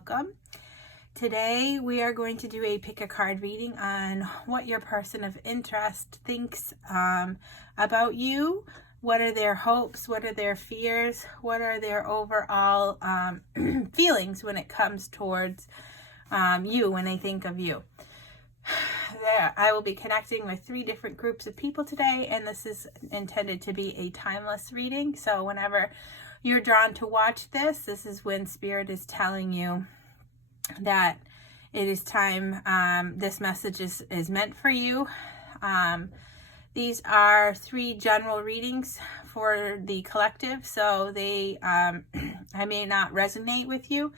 welcome. Today we are going to do a pick a card reading on what your person of interest thinks about you. What are their hopes? What are their fears? What are their overall feelings when it comes towards you, when they think of you? I will be connecting with 3 different groups of people today, and this is intended to be a timeless reading. So whenever you're drawn to watch this, this is when Spirit is telling you that it is time. This message is meant for you. These are 3 general readings for the collective, so they I may not resonate with you.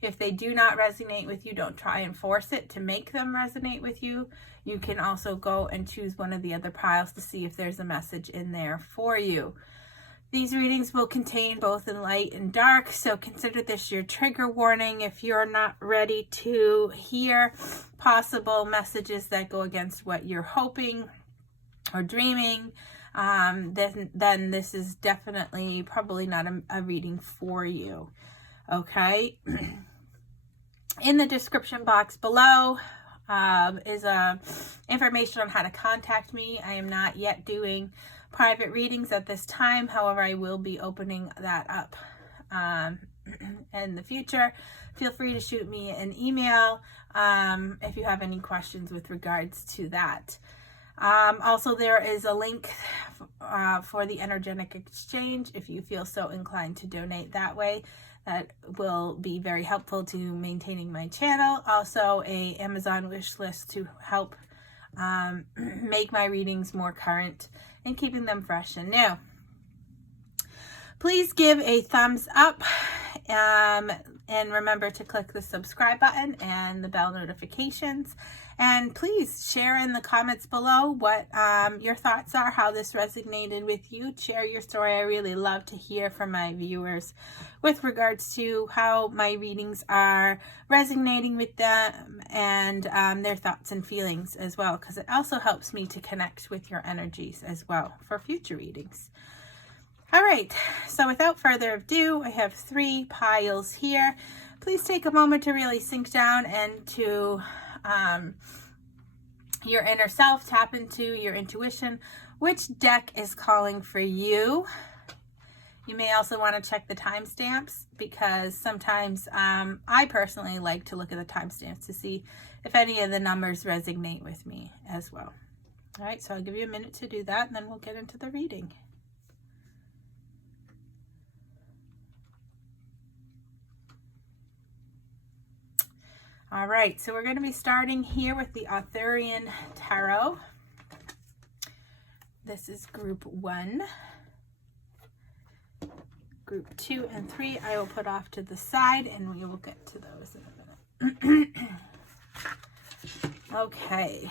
If they do not resonate with you, don't try and force it to make them resonate with you. You can also go and choose one of the other piles to see if there's a message in there for you. These readings will contain both in light and dark, so consider this your trigger warning if you're not ready to hear possible messages that go against what you're hoping or dreaming. Then this is definitely probably not a reading for you. Okay. In the description box below is information on how to contact me. I am not yet doing private readings at this time. However, I will be opening that up in the future. Feel free to shoot me an email if you have any questions with regards to that. Also, there is a link for the energetic exchange if you feel so inclined to donate that way. That will be very helpful to maintaining my channel. Also, a Amazon wish list to help make my readings more current and keeping them fresh and new. Please give a thumbs up and remember to click the subscribe button and the bell notifications. And please share in the comments below what your thoughts are, how this resonated with you. Share your story. I really love to hear from my viewers with regards to how my readings are resonating with them and their thoughts and feelings as well, because it also helps me to connect with your energies as well for future readings. All right, so without further ado, I have 3 piles here. Please take a moment to really sink down and to your inner self, tap into your intuition. Which deck is calling for you? You may also want to check the timestamps, because sometimes I personally like to look at the timestamps to see if any of the numbers resonate with me as well. All right, so I'll give you a minute to do that, and then we'll get into the reading. All right, so we're going to be starting here with the Arthurian Tarot. This is group 1. Group 2 and 3 I will put off to the side, and we will get to those in a minute. Okay,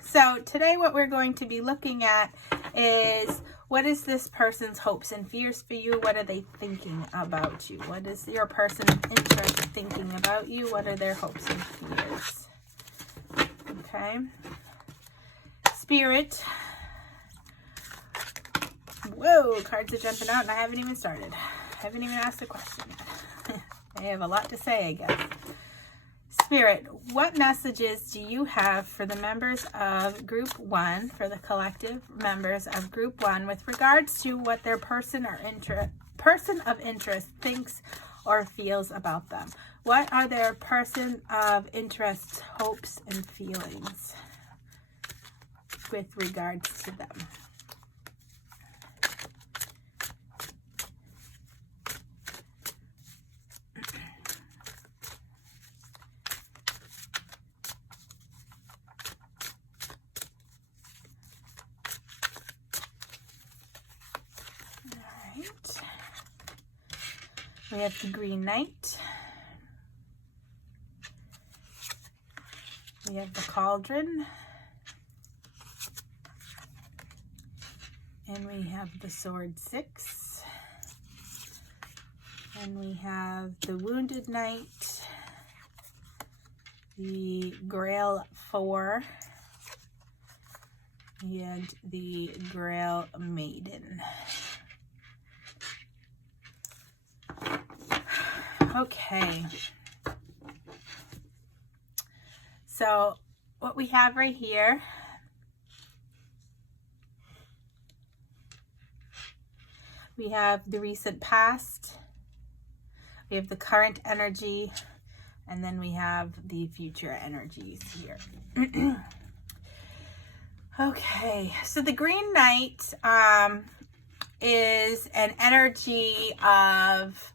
so today what we're going to be looking at is, what is this person's hopes and fears for you? What are they thinking about you? What is your person of interest thinking about you? What are their hopes and fears? Okay. Spirit. Whoa, cards are jumping out and I haven't even started. I haven't even asked a question yet. I have a lot to say, I guess. Spirit, what messages do you have for the members of Group 1, for the collective members of Group 1, with regards to what their person of interest thinks or feels about them? What are their person of interest's hopes and feelings with regards to them? We have the Green Knight. We have the Cauldron. And we have the Sword 6. And we have the Wounded Knight. The Grail 4. And the Grail Maiden. Okay, So what we have right here, we have the recent past, we have the current energy, and then we have the future energies here. Okay, so the Green Knight is an energy of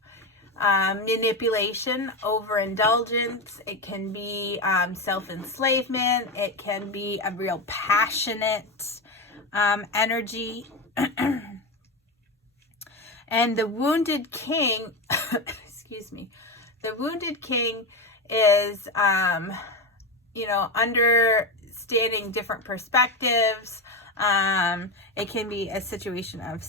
manipulation, overindulgence. It can be self-enslavement. It can be a real passionate energy. And the Wounded King, excuse me, the Wounded King is, understanding different perspectives. It can be a situation of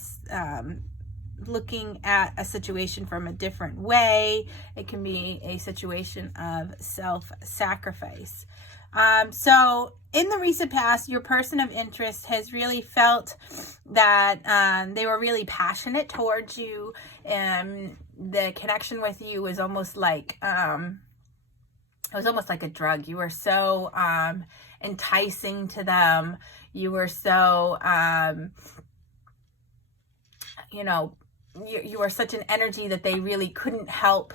looking at a situation from a different way. It can be a situation of self-sacrifice. So in the recent past, your person of interest has really felt that they were really passionate towards you, and the connection with you was almost like it was almost like a drug. You were so enticing to them. You were so you were such an energy that they really couldn't help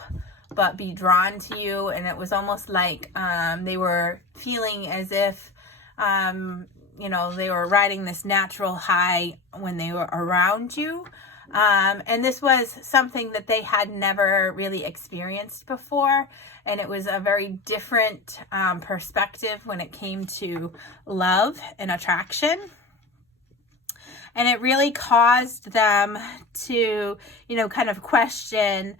but be drawn to you. And it was almost like they were feeling as if they were riding this natural high when they were around you. And this was something that they had never really experienced before. And it was a very different perspective when it came to love and attraction. And it really caused them to, kind of question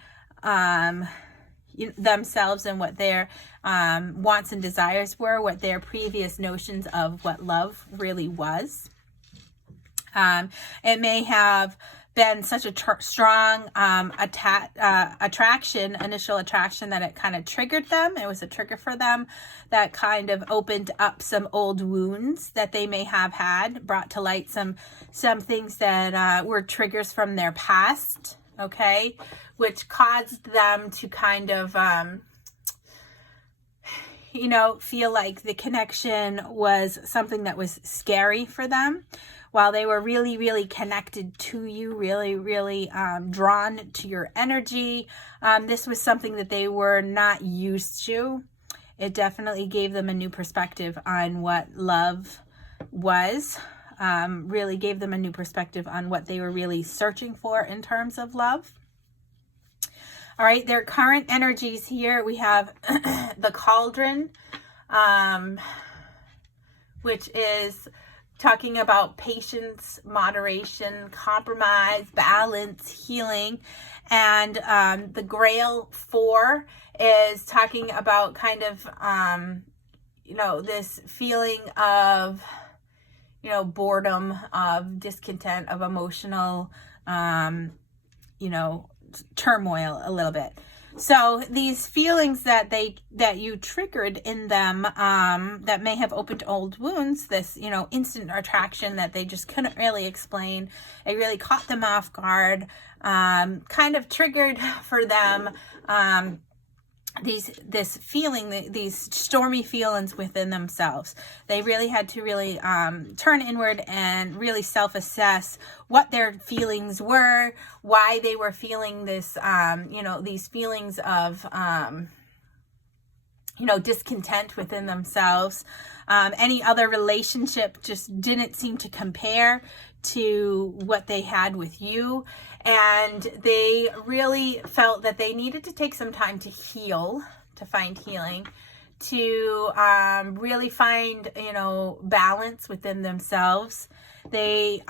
themselves and what their wants and desires were, what their previous notions of what love really was. It may have been such a strong initial attraction, that it kind of triggered them. It was a trigger for them that kind of opened up some old wounds that they may have had, brought to light some things that were triggers from their past, okay, which caused them to kind of feel like the connection was something that was scary for them. While they were really, really connected to you, really, really drawn to your energy, this was something that they were not used to. It definitely gave them a new perspective on what love was, really gave them a new perspective on what they were really searching for in terms of love. All right, their current energies here, we have the Cauldron, which is talking about patience, moderation, compromise, balance, healing. And the Grail 4 is talking about kind of, this feeling of, boredom, of discontent, of emotional, turmoil a little bit. So these feelings that you triggered in them, that may have opened old wounds, this, instant attraction that they just couldn't really explain. It really caught them off guard, kind of triggered for them, this feeling, these stormy feelings within themselves. They really had to really turn inward and really self-assess what their feelings were, why they were feeling this, these feelings of, discontent within themselves. Any other relationship just didn't seem to compare to what they had with you. And they really felt that they needed to take some time to heal, to find healing, to really find, balance within themselves. They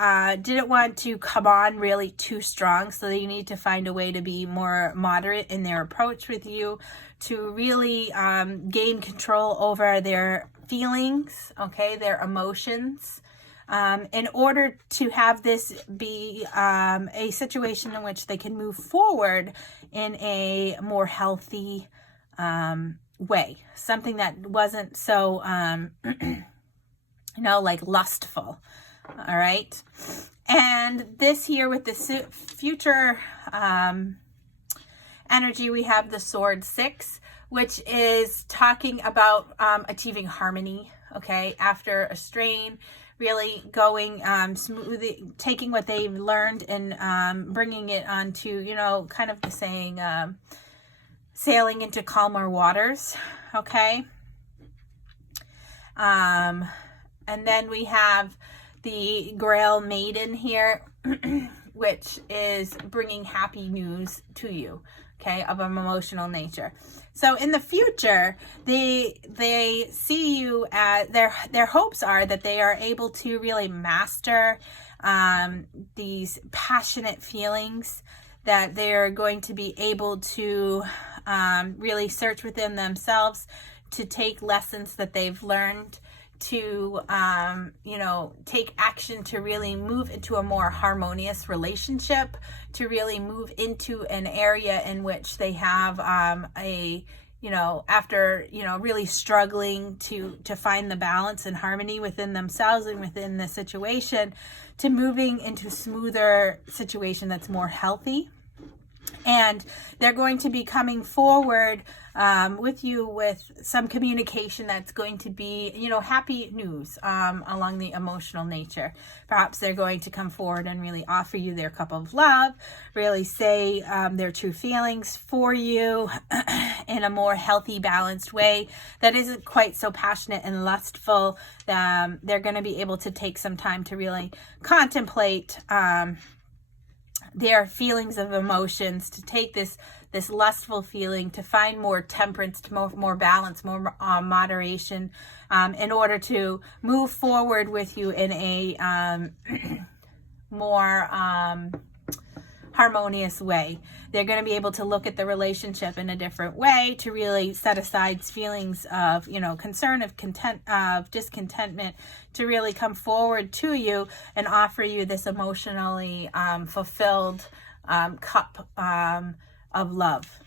didn't want to come on really too strong, so they need to find a way to be more moderate in their approach with you, to really gain control over their feelings, okay, their emotions. In order to have this be a situation in which they can move forward in a more healthy way, something that wasn't so, like lustful. All right. And this here with the future energy, we have the Sword 6, which is talking about achieving harmony, okay, after a strain, really going smoothly, taking what they've learned and bringing it onto, you know, kind of the saying, sailing into calmer waters, okay? And then we have the Grail Maiden here, which is bringing happy news to you, okay, of an emotional nature. So in the future, they see you as, their hopes are that they are able to really master these passionate feelings, that they're going to be able to really search within themselves, to take lessons that they've learned, to you know, take action to really move into a more harmonious relationship, to really move into an area in which they have a, you know, after, you know, really struggling to find the balance and harmony within themselves and within the situation, to moving into a smoother situation that's more healthy. And they're going to be coming forward with you with some communication that's going to be, you know, happy news along the emotional nature. Perhaps they're going to come forward and really offer you their cup of love, really say their true feelings for you in a more healthy, balanced way that isn't quite so passionate and lustful. They're going to be able to take some time to really contemplate their feelings of emotions, to take this lustful feeling, to find more temperance, more balance, more moderation, in order to move forward with you in a more harmonious way. They're going to be able to look at the relationship in a different way, to really set aside feelings of, you know, concern, of discontentment, to really come forward to you and offer you this emotionally fulfilled cup of love.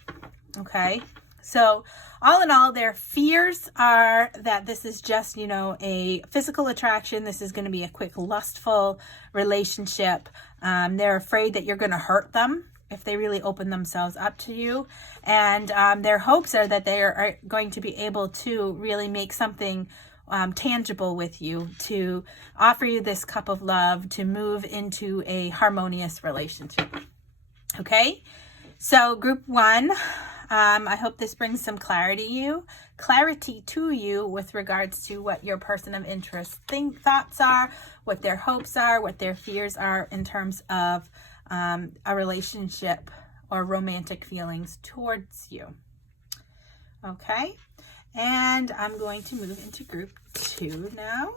Okay. So all in all, their fears are that this is just, you know, a physical attraction. This is going to be a quick, lustful relationship. They're afraid that you're going to hurt them if they really open themselves up to you. And their hopes are that they are going to be able to really make something tangible with you, to offer you this cup of love, to move into a harmonious relationship. Okay? So group one, I hope this brings some clarity to you with regards to what your person of interest thoughts are, what their hopes are, what their fears are in terms of a relationship or romantic feelings towards you. Okay, and I'm going to move into group two now.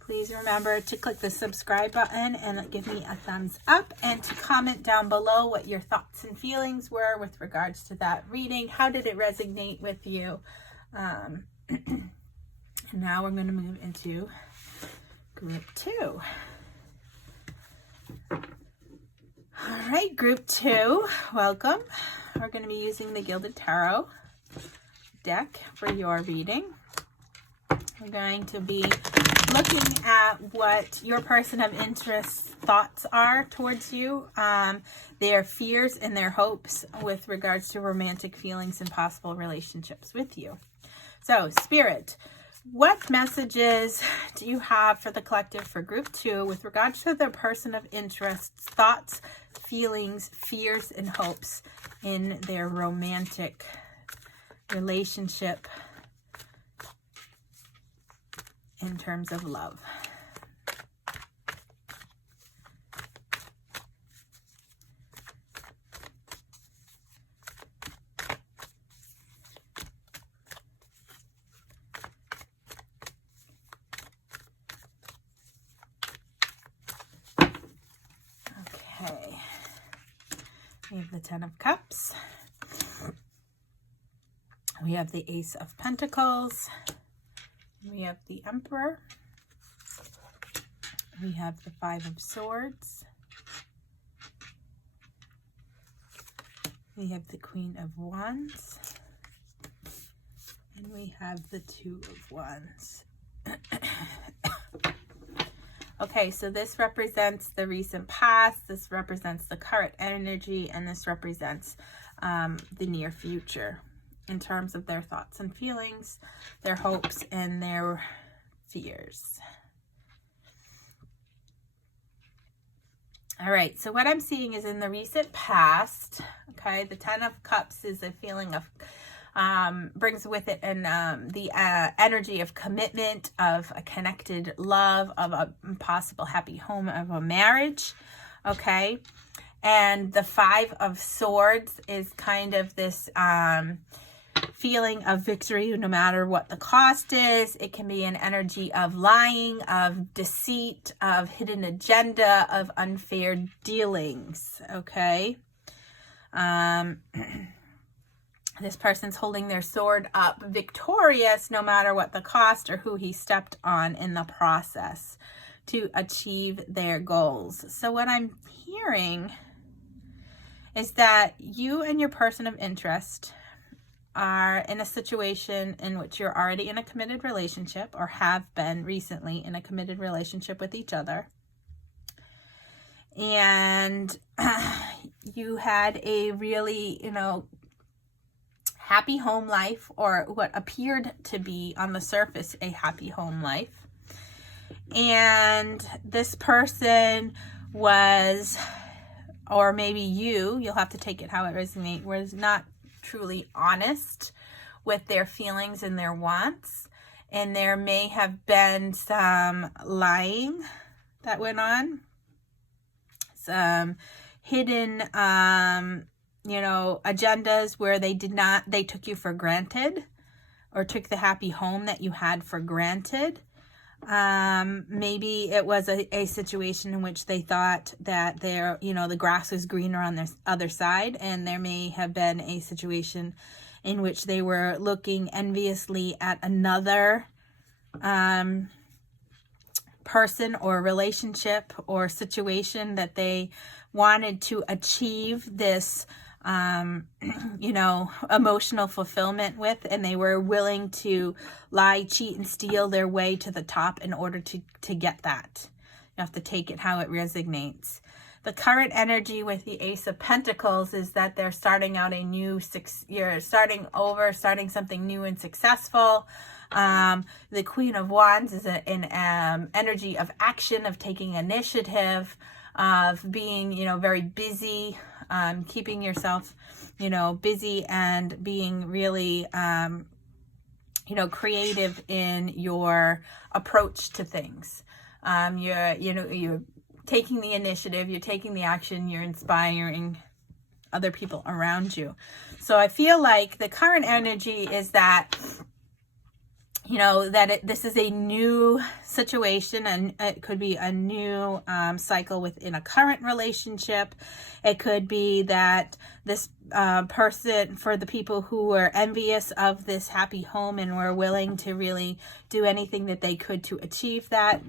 Please remember to click the subscribe button and give me a thumbs up, and to comment down below what your thoughts and feelings were with regards to that reading. How did it resonate with you? And now we're going to move into group two. All right, group two, welcome. We're going to be using the Gilded Tarot deck for your reading. We're going to be looking at what your person of interest thoughts are towards you, their fears and their hopes with regards to romantic feelings and possible relationships with you. So, Spirit, what messages do you have for the collective for group two with regards to their person of interest, thoughts, feelings, fears, and hopes in their romantic relationship in terms of love? Okay, we have the Ten of Cups. We have the Ace of Pentacles. We have the Emperor. We have the Five of Swords. We have the Queen of Wands. And we have the Two of Wands. Okay, so this represents the recent past, this represents the current energy, and this represents the near future in terms of their thoughts and feelings, their hopes, and their fears. All right, so what I'm seeing is in the recent past, okay, the Ten of Cups is a feeling of, brings with it the energy of commitment, of a connected love, of a possible happy home, of a marriage, okay? And the Five of Swords is kind of this feeling of victory no matter what the cost is. It can be an energy of lying, of deceit, of hidden agenda, of unfair dealings, okay? This person's holding their sword up victorious no matter what the cost or who he stepped on in the process to achieve their goals. So what I'm hearing is that you and your person of interest are in a situation in which you're already in a committed relationship or have been recently in a committed relationship with each other. And you had a really, happy home life, or what appeared to be on the surface a happy home life. And this person was, or maybe you'll have to take it how it resonates, was not truly honest with their feelings and their wants, and there may have been some lying that went on, some hidden agendas where they took you for granted, or took the happy home that you had for granted. Maybe it was a situation in which they thought that the grass was greener on their other side, and there may have been a situation in which they were looking enviously at another person or relationship or situation that they wanted to achieve this emotional fulfillment with, and they were willing to lie, cheat, and steal their way to the top in order to get that. You have to take it how it resonates. The current energy with the Ace of Pentacles is that they're starting out starting something new and successful. The Queen of Wands is an energy of action, of taking initiative, of being, very busy, keeping yourself, busy, and being really, creative in your approach to things. You're taking the initiative, you're taking the action, you're inspiring other people around you. So I feel like the current energy is that, this is a new situation, and it could be a new cycle within a current relationship. It could be that this person, for the people who were envious of this happy home and were willing to really do anything that they could to achieve that,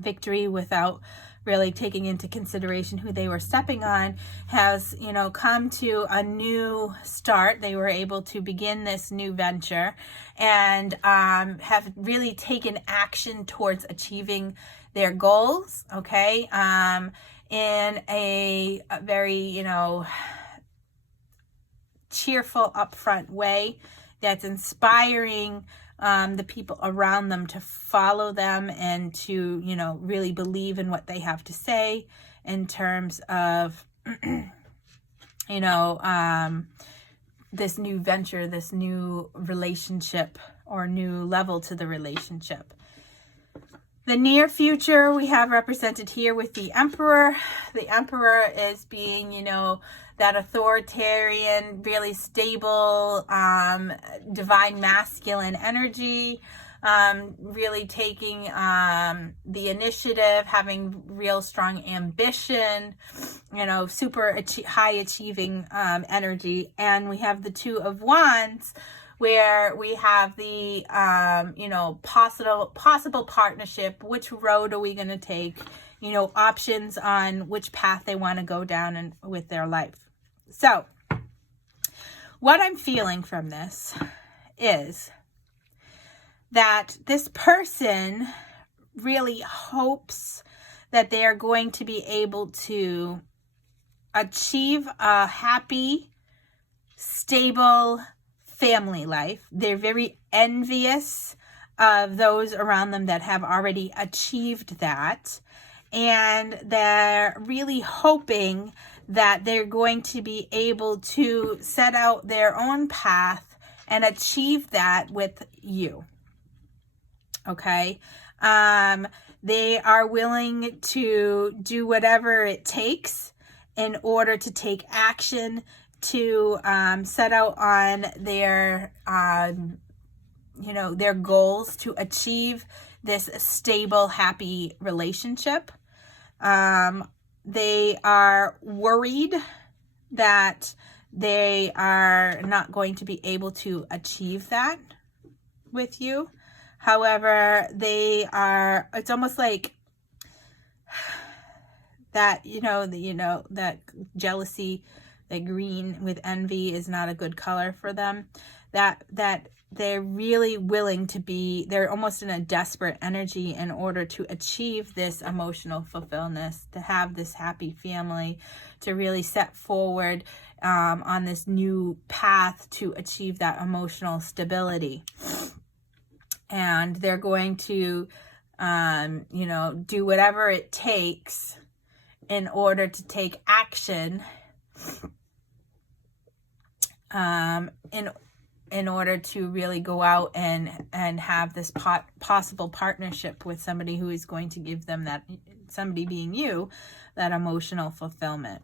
victory without really taking into consideration who they were stepping on, has, come to a new start. They were able to begin this new venture and have really taken action towards achieving their goals, okay, in a very, cheerful, upfront way that's inspiring the people around them to follow them and to, really believe in what they have to say in terms of, this new venture, this new relationship, or new level to the relationship. The near future we have represented here with the Emperor. The Emperor is being, that authoritarian, really stable, divine masculine energy, really taking the initiative, having real strong ambition, super high achieving energy. And we have the Two of Wands, where we have the, possible partnership. Which road are we going to take? Options on which path they want to go down with their life. So, what I'm feeling from this is that this person really hopes that they are going to be able to achieve a happy, stable family life. They're very envious of those around them that have already achieved that. And they're really hoping that they're going to be able to set out their own path and achieve that with you. Okay? They are willing to do whatever it takes in order to take action to set out on their their goals to achieve this stable, happy relationship. They are worried that they are not going to be able to achieve that with you. However, it's almost like that, that jealousy, that green with envy is not a good color for them. That they're really willing to be, they're almost in a desperate energy in order to achieve this emotional fulfillment, to have this happy family, to really set forward on this new path to achieve that emotional stability. And they're going to, do whatever it takes in order to take action in order to really go out and have this possible partnership with somebody who is going to give them that, somebody being you, that emotional fulfillment.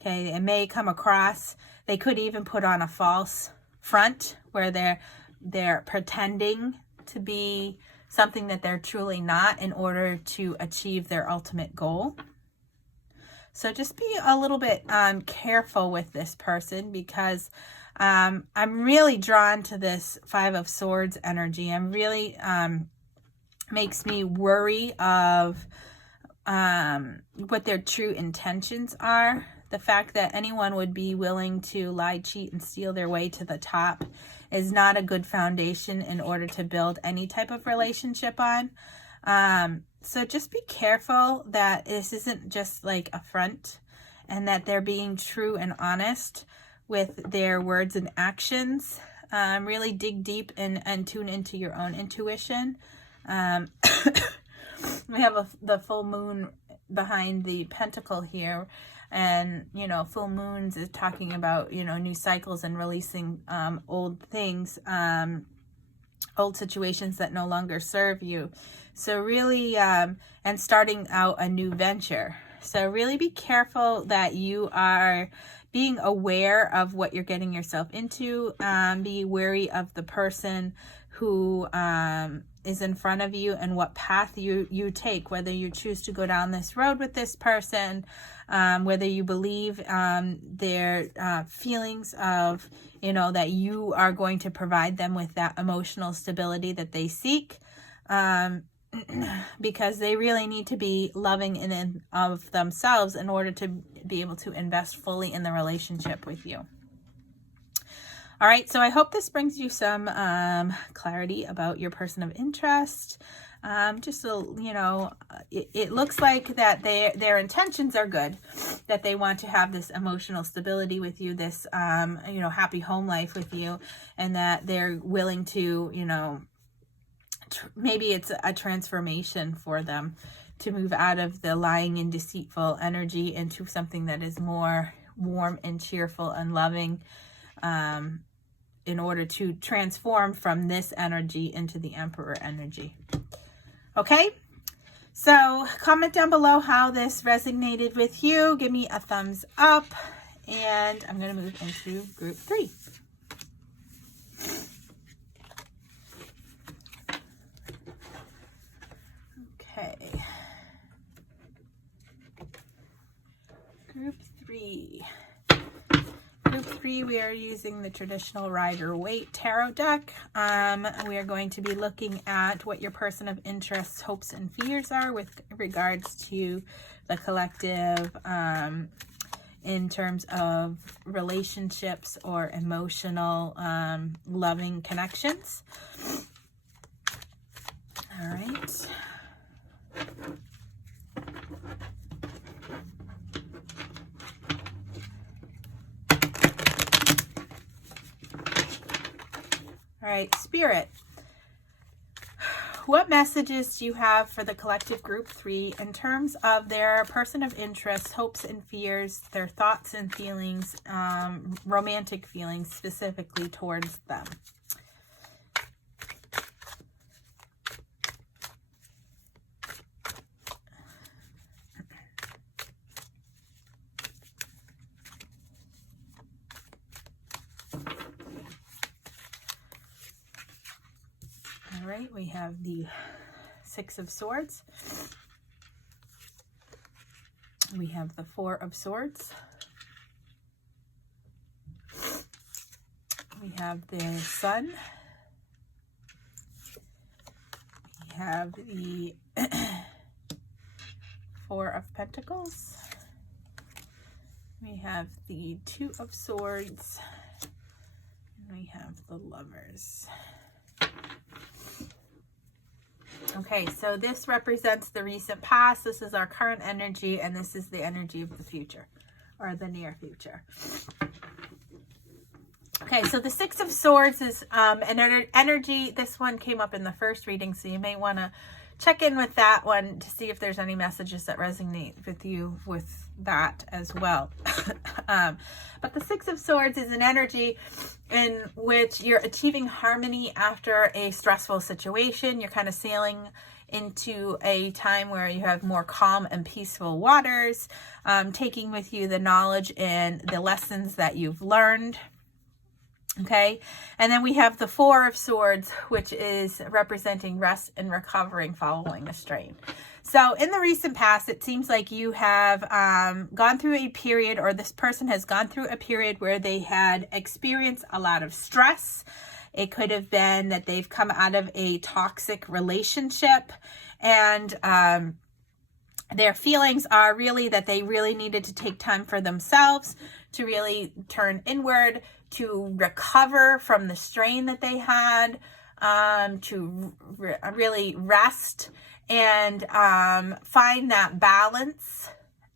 Okay, it may come across, they could even put on a false front where they're pretending to be something that they're truly not in order to achieve their ultimate goal. So just be a little bit careful with this person, because I'm really drawn to this Five of Swords energy. I'm really makes me worry of what their true intentions are. The fact that anyone would be willing to lie, cheat, and steal their way to the top is not a good foundation in order to build any type of relationship on. So just be careful that this isn't just like a front, and that they're being true and honest with their words and actions. Really dig deep and tune into your own intuition. We have the full moon behind the pentacle here. And, full moons is talking about, new cycles and releasing old things, old situations that no longer serve you. So really, and starting out a new venture. So really be careful that you are being aware of what you're getting yourself into. Be wary of the person who is in front of you and what path you take, whether you choose to go down this road with this person, whether you believe their feelings of, that you are going to provide them with that emotional stability that they seek, because they really need to be loving in and of themselves in order to be able to invest fully in the relationship with you. All right, so I hope this brings you some clarity about your person of interest. Just so it looks like that their intentions are good, that they want to have this emotional stability with you, this happy home life with you, and that they're willing to maybe it's a transformation for them to move out of the lying and deceitful energy into something that is more warm and cheerful and loving, in order to transform from this energy into the Emperor energy. Okay, so comment down below how this resonated with you. Give me a thumbs up, and I'm going to move into group 3. Okay, group 3. Group 3, we are using the traditional Rider-Waite tarot deck. We are going to be looking at what your person of interest hopes and fears are with regards to the collective, in terms of relationships or emotional, loving connections. All right. All right, Spirit. What messages do you have for the collective group 3 in terms of their person of interest, hopes and fears, their thoughts and feelings, romantic feelings specifically towards them? All right, we have the 6 of Swords. We have the 4 of Swords. We have the Sun. We have the 4 of Pentacles. We have the 2 of Swords. And we have the Lovers. Okay, so this represents the recent past. This is our current energy, and this is the energy of the future, or the near future. Okay, so the 6 of Swords is an energy. This one came up in the first reading, so you may want to check in with that one to see if there's any messages that resonate with you with that as well. But the 6 of Swords is an energy in which you're achieving harmony after a stressful situation. You're kind of sailing into a time where you have more calm and peaceful waters, taking with you the knowledge and the lessons that you've learned. Okay, and then we have the 4 of Swords, which is representing rest and recovering following a strain. So in the recent past, it seems like you have gone through a period, or this person has gone through a period where they had experienced a lot of stress. It could have been that they've come out of a toxic relationship, and their feelings are really that they really needed to take time for themselves to really turn inward, to recover from the strain that they had, to really rest and find that balance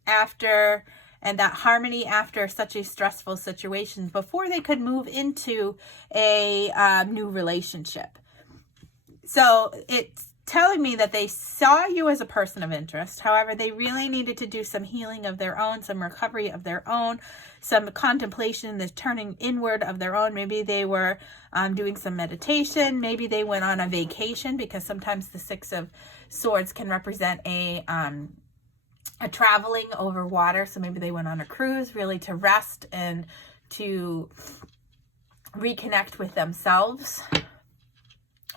after, and that harmony after such a stressful situation before they could move into a new relationship. So it's telling me that they saw you as a person of interest. However, they really needed to do some healing of their own, some recovery of their own, some contemplation, the turning inward of their own. Maybe they were doing some meditation. Maybe they went on a vacation, because sometimes the 6 of Swords can represent a traveling over water. So maybe they went on a cruise really to rest and to reconnect with themselves.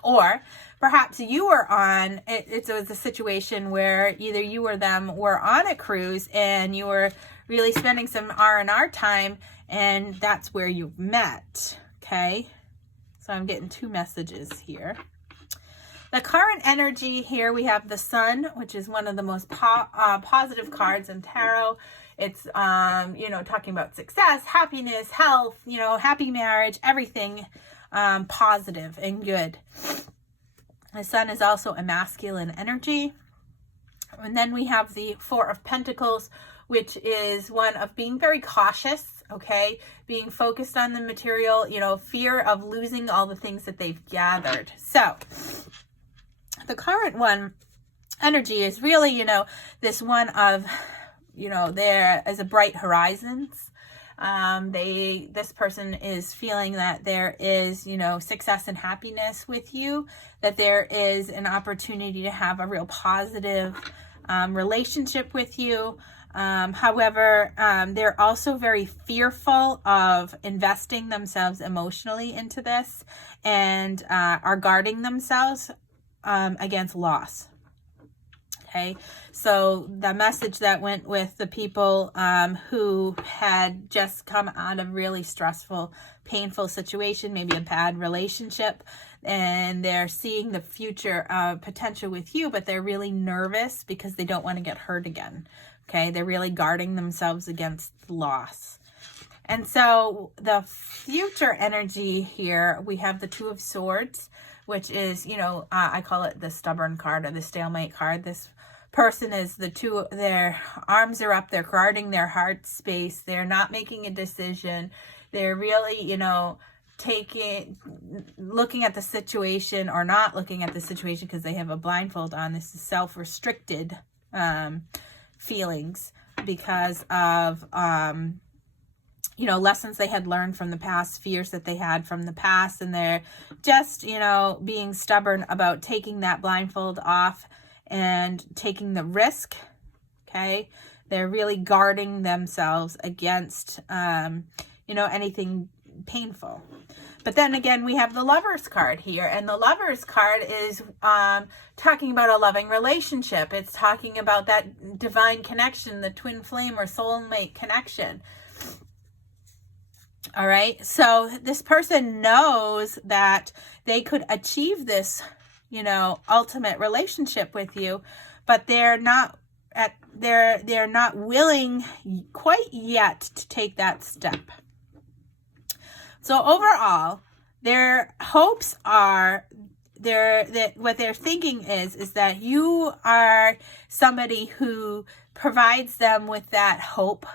Or perhaps you were on, it was a situation where either you or them were on a cruise and you were really spending some R&R time, and that's where you met. Okay, so I'm getting 2 messages here. The current energy here, we have the Sun, which is one of the most positive cards in tarot. It's, talking about success, happiness, health, happy marriage, everything positive and good. The Sun is also a masculine energy. And then we have the 4 of Pentacles, which is one of being very cautious, okay? Being focused on the material, fear of losing all the things that they've gathered. So the current one energy is really, this one of, there is a bright horizons. This person is feeling that there is, success and happiness with you, that there is an opportunity to have a real positive relationship with you. However, they're also very fearful of investing themselves emotionally into this, and are guarding themselves against loss. Okay, so the message that went with the people who had just come out of really stressful, painful situation, maybe a bad relationship, and they're seeing the future potential with you, but they're really nervous because they don't want to get hurt again. Okay, they're really guarding themselves against loss. And so the future energy here, we have the 2 of Swords, which is, I call it the stubborn card, or the stalemate card. This person is their arms are up, they're guarding their heart space, they're not making a decision, they're really, looking at the situation or not looking at the situation because they have a blindfold on. This is self-restricted feelings because of, lessons they had learned from the past, fears that they had from the past, and they're just, being stubborn about taking that blindfold off and taking the risk. Okay. They're really guarding themselves against, anything painful. But then again, we have the Lover's card here, and the Lover's card is talking about a loving relationship. It's talking about that divine connection, the twin flame or soulmate connection. All right. So this person knows that they could achieve this, ultimate relationship with you, but they're not willing quite yet to take that step. So overall, their hopes are what they're thinking is that you are somebody who provides them with that hope,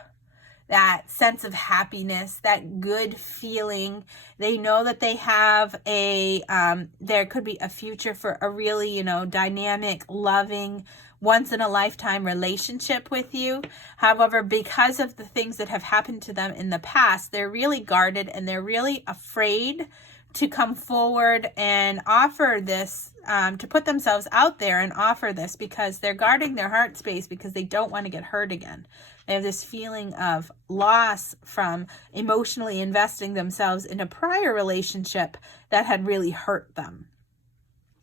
that sense of happiness, that good feeling. They know that they have there could be a future for a really, dynamic, loving, once in a lifetime relationship with you. However, because of the things that have happened to them in the past, they're really guarded and they're really afraid to come forward and offer this, to put themselves out there and offer this, because they're guarding their heart space because they don't want to get hurt again. They have this feeling of loss from emotionally investing themselves in a prior relationship that had really hurt them.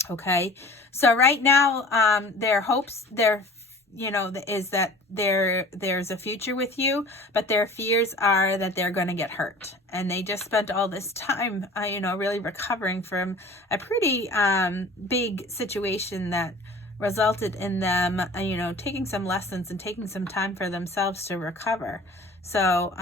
Okay. So right now, their hopes, is that there's a future with you, but their fears are that they're going to get hurt. And they just spent all this time, really recovering from a pretty big situation that resulted in them, taking some lessons and taking some time for themselves to recover. So,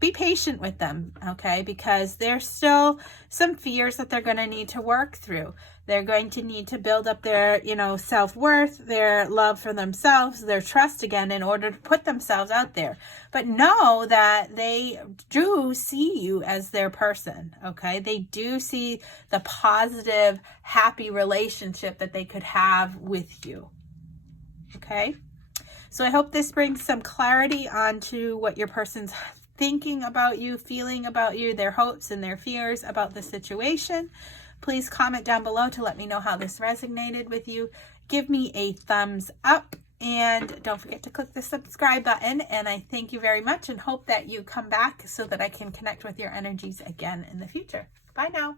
be patient with them, okay? Because there's still some fears that they're going to need to work through. They're going to need to build up their, self-worth, their love for themselves, their trust again in order to put themselves out there. But know that they do see you as their person, okay? They do see the positive, happy relationship that they could have with you, okay? So I hope this brings some clarity onto what your person's thinking about you, feeling about you, their hopes and their fears about the situation. Please comment down below to let me know how this resonated with you. Give me a thumbs up and don't forget to click the subscribe button. And I thank you very much and hope that you come back so that I can connect with your energies again in the future. Bye now.